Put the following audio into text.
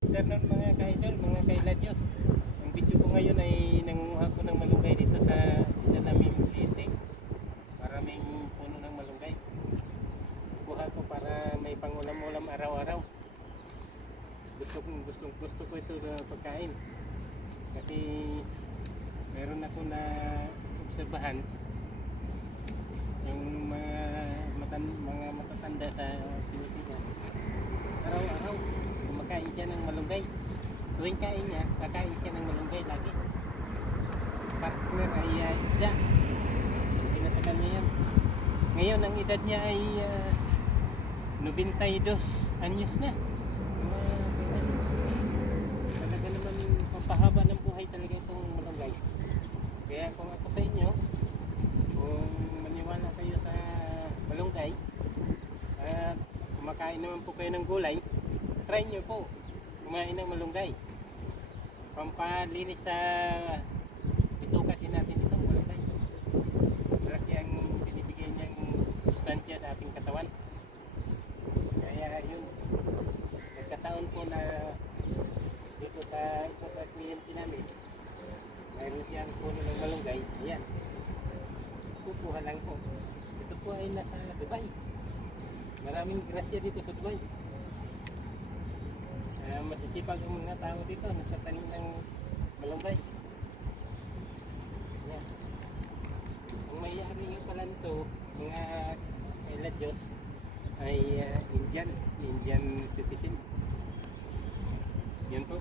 afternoon mga ka-idol, mga kailadyos. Ang video ko ngayon ay nangunguha ko ng malunggay dito sa isa naming kliyente. Maraming puno ng malunggay. Kuha ko para may pangulam-ulam araw-araw. Gusto gusto, gusto ko ito na pagkain. Kasi meron ako na obserbahan yung mga matan, mga matatanda sa Pilipinas araw-araw kumakain siya ng malunggay. Tuwing kain niya, kakain siya ng malunggay lagi. Partner ay uh, isda. Sinasakal niya yan. Ngayon, ang edad niya ay uh, 92 anyos na. Kailan. Talaga naman pampahaba ng buhay talaga itong malunggay. Kaya kung ako sa inyo, kung maniwala kayo sa malunggay, at kumakain naman po kayo ng gulay, try nyo po kumain ng malunggay. Pampalinis sa bituka din natin itong malunggay. Malaki ang binibigay niyang sustansya sa ating katawan. Kaya yun, nagkataon po na dito sa isa sa kliyente namin, mayroon siyang puno ng malunggay. Ayan, kukuha lang po. Ito po ay nasa Dubai. Maraming grasya dito sa Dubai. Masisipag ang mga tao dito, nagtatanim ng malunggay. Yan. Ang may-ari nga pala nito, mga kaila Diyos, ay uh, Indian, Indian citizen. Yan po.